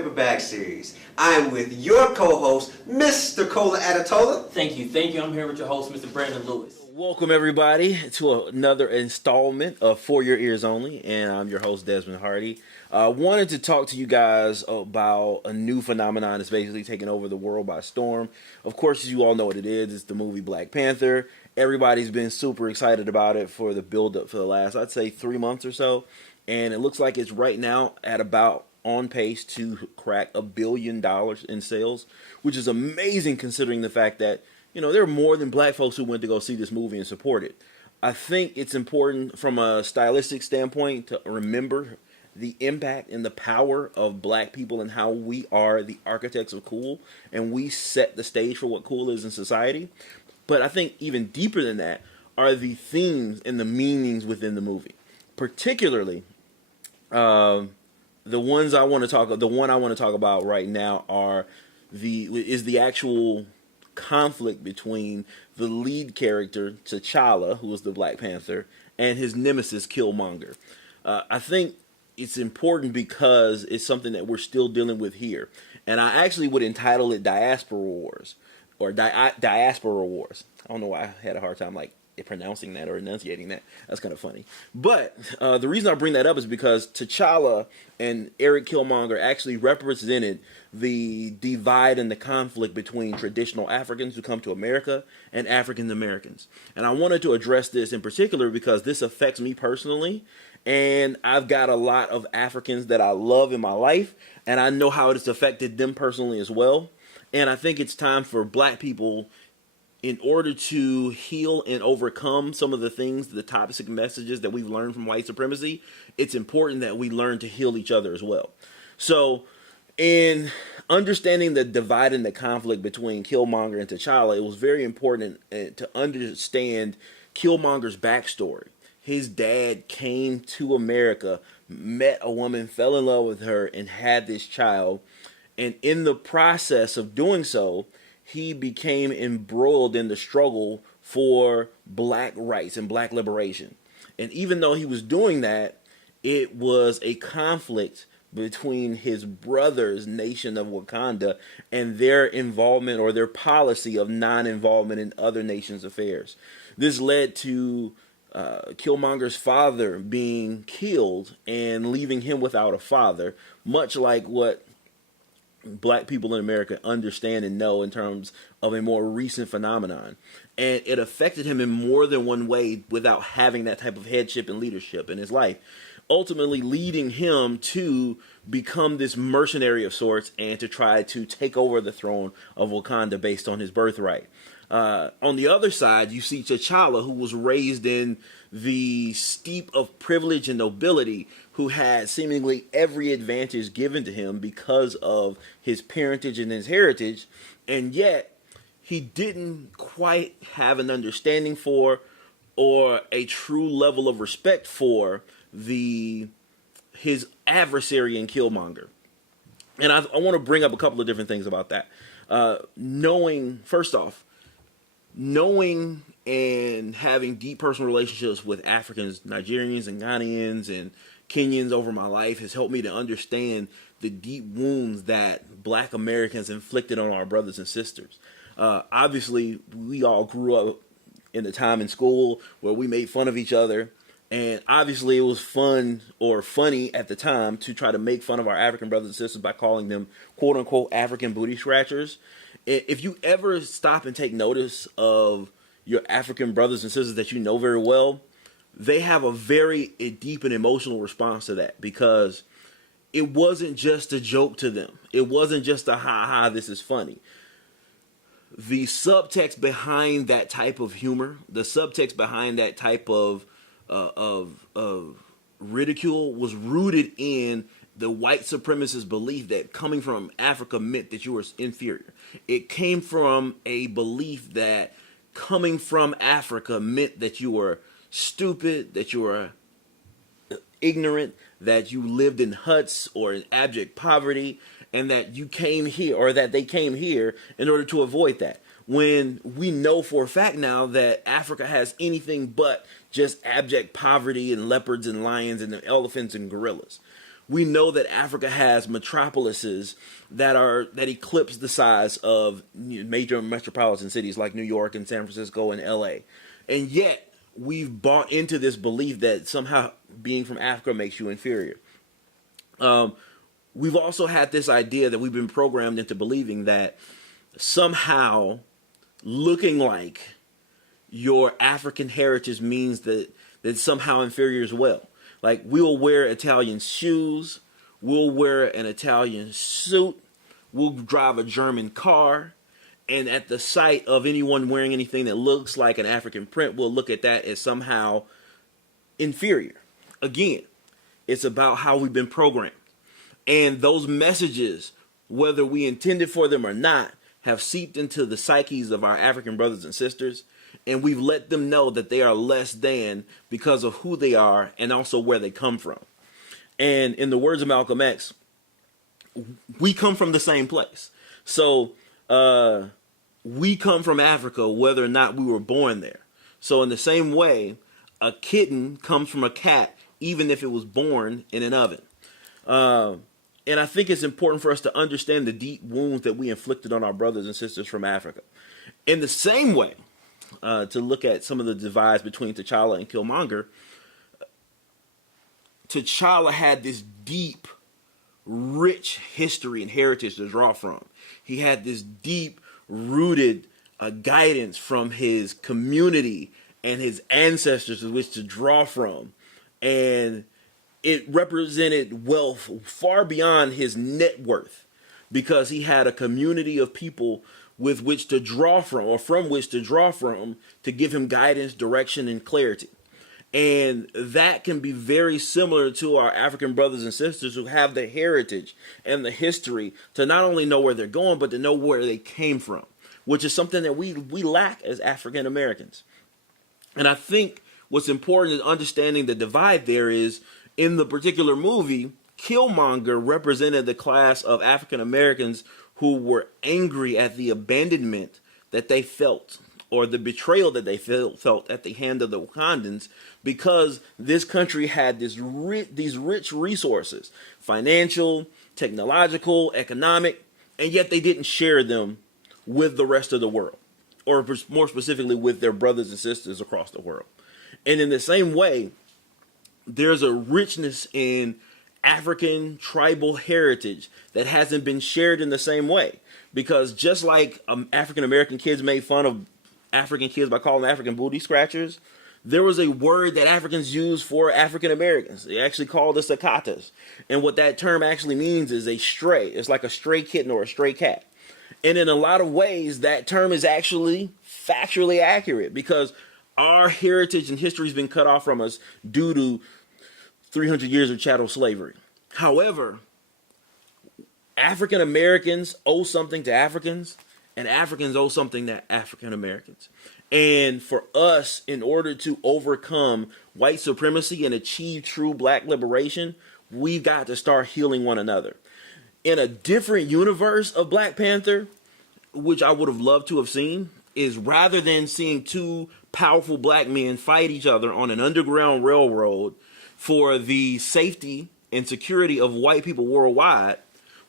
PaperBag series. I am with your co-host, Mr. Kola Adetola. Thank you. I'm here with your host, Mr. Brandon Lewis. Welcome everybody to another installment of For Your Ears Only, and I'm your host, Desmond Hardy. Wanted to talk to you guys about a new phenomenon that's basically taking over the world by storm. Of course, you all know what it is. It's the movie Black Panther. Everybody's been super excited about it for the build-up for the last, I'd say, 3 months or so. And it looks like it's right now at about on pace to crack $1 billion in sales, which is amazing considering the fact that, you know, there are more than black folks who went to go see this movie and support it. I think it's important from a stylistic standpoint to remember the impact and the power of black people and how we are the architects of cool, and we set the stage for what cool is in society. But I think even deeper than that are the themes and the meanings within the movie. Particularly, the one I want to talk about right now is the actual conflict between the lead character T'Challa, who is the Black Panther, and his nemesis Killmonger. I think it's important because it's something that we're still dealing with here, and I actually would entitle it Diaspora Wars or Diaspora Wars. I don't know why I had a hard time pronouncing that or enunciating that. That's kind of funny. But the reason I bring that up is because T'Challa and Eric Killmonger actually represented the divide and the conflict between traditional Africans who come to America and African Americans. And I wanted to address this in particular because this affects me personally, and I've got a lot of Africans that I love in my life, and I know how it's affected them personally as well. And I think it's time for black people, in order to heal and overcome some of the things, the toxic messages that we've learned from white supremacy, it's important that we learn to heal each other as well. So in understanding the divide and the conflict between Killmonger and T'Challa, it was very important to understand Killmonger's backstory. His dad came to America, met a woman, fell in love with her, and had this child. And in the process of doing so, he became embroiled in the struggle for black rights and black liberation. And even though he was doing that, it was a conflict between his brother's nation of Wakanda and their involvement or their policy of non-involvement in other nations' affairs. This led to Killmonger's father being killed and leaving him without a father, much like what black people in America understand and know in terms of a more recent phenomenon. And it affected him in more than one way without having that type of headship and leadership in his life, ultimately leading him to become this mercenary of sorts and to try to take over the throne of Wakanda based on his birthright. On the other side, you see T'Challa, who was raised in the steep of privilege and nobility, who had seemingly every advantage given to him because of his parentage and his heritage, and yet he didn't quite have an understanding for or a true level of respect for his adversary in Killmonger. And I want to bring up a couple of different things about that. Knowing and having deep personal relationships with Africans, Nigerians, and Ghanaians, and Kenyans over my life has helped me to understand the deep wounds that black Americans inflicted on our brothers and sisters. Obviously, we all grew up in a time in school where we made fun of each other. And obviously it was fun or funny at the time to try to make fun of our African brothers and sisters by calling them quote unquote African booty scratchers. If you ever stop and take notice of your African brothers and sisters that you know very well, they have a very deep and emotional response to that, because it wasn't just a joke to them. It wasn't just a ha, this is funny. The subtext behind that type of humor, the subtext behind that type of ridicule was rooted in the white supremacist belief that coming from Africa meant that you were inferior. It came from a belief that coming from Africa meant that you were stupid, that you were ignorant, that you lived in huts or in abject poverty, and that you came here, or that they came here in order to avoid that. When we know for a fact now that Africa has anything but just abject poverty and leopards and lions and elephants and gorillas. We know that Africa has metropolises that eclipse the size of major metropolitan cities like New York and San Francisco and LA. And yet we've bought into this belief that somehow being from Africa makes you inferior. We've also had this idea that we've been programmed into believing that somehow looking like your African heritage means that somehow inferior as well. Like, we'll wear Italian shoes, we'll wear an Italian suit, we'll drive a German car, and at the sight of anyone wearing anything that looks like an African print, we'll look at that as somehow inferior. Again, it's about how we've been programmed. And those messages, whether we intended for them or not, have seeped into the psyches of our African brothers and sisters, and we've let them know that they are less than because of who they are and also where they come from. And in the words of Malcolm X, we come from the same place. So we come from Africa whether or not we were born there. So in the same way, a kitten comes from a cat even if it was born in an oven. And I think it's important for us to understand the deep wounds that we inflicted on our brothers and sisters from Africa. In the same way, to look at some of the divides between T'Challa and Killmonger, T'Challa had this deep, rich history and heritage to draw from. He had this deep rooted guidance from his community and his ancestors with which to draw from. And it represented wealth far beyond his net worth because he had a community of people with which to draw from, or from which to draw from, to give him guidance, direction, and clarity. And that can be very similar to our African brothers and sisters who have the heritage and the history to not only know where they're going, but to know where they came from, which is something that we lack as African Americans. And I think what's important is understanding the divide there is, in the particular movie, Killmonger represented the class of African Americans who were angry at the abandonment that they felt, or the betrayal that they felt at the hand of the Wakandans, because this country had these rich resources, financial, technological, economic, and yet they didn't share them with the rest of the world, or more specifically with their brothers and sisters across the world. And in the same way, there's a richness in African tribal heritage that hasn't been shared in the same way. Because just like African American kids made fun of African kids by calling them African booty scratchers, there was a word that Africans used for African Americans. They actually called us cicatas. And what that term actually means is a stray. It's like a stray kitten or a stray cat. And in a lot of ways, that term is actually factually accurate because our heritage and history has been cut off from us due to 300 years of chattel slavery. However, African Americans owe something to Africans, and Africans owe something to African Americans. And for us, in order to overcome white supremacy and achieve true black liberation, we've got to start healing one another. In a different universe of Black Panther, which I would have loved to have seen, is rather than seeing two powerful black men fight each other on an underground railroad for the safety and security of white people worldwide,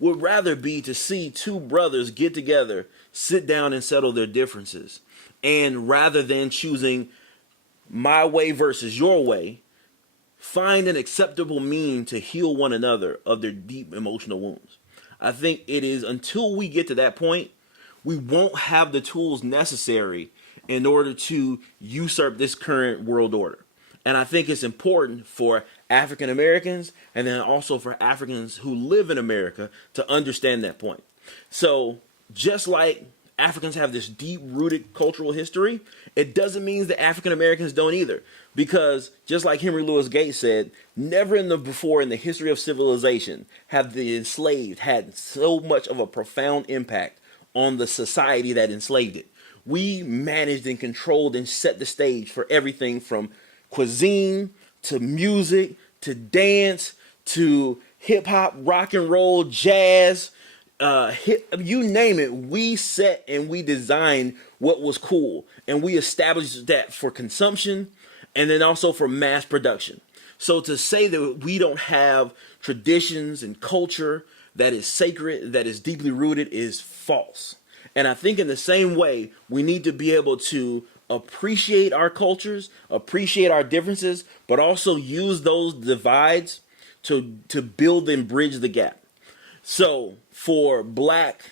would rather be to see two brothers get together, sit down and settle their differences. And rather than choosing my way versus your way, find an acceptable mean to heal one another of their deep emotional wounds. I think it is until we get to that point, we won't have the tools necessary in order to usurp this current world order. And I think it's important for African Americans and then also for Africans who live in America to understand that point. So just like Africans have this deep-rooted cultural history, it doesn't mean that African Americans don't either. Because just like Henry Louis Gates said, never before in the history of civilization have the enslaved had so much of a profound impact on the society that enslaved it. We managed and controlled and set the stage for everything from cuisine to music to dance to hip hop, rock and roll, jazz, you name it. We set and we designed what was cool, and we established that for consumption and then also for mass production. So to say that we don't have traditions and culture that is sacred, that is deeply rooted, is false. And I think in the same way, we need to be able to appreciate our cultures, appreciate our differences, but also use those divides to build and bridge the gap. So for black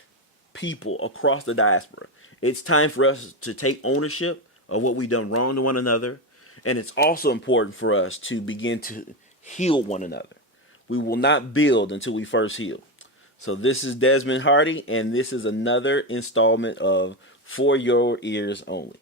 people across the diaspora, it's time for us to take ownership of what we've done wrong to one another. And it's also important for us to begin to heal one another. We will not build until we first heal. So this is Desmond Hardy, and this is another installment of For Your Ears Only.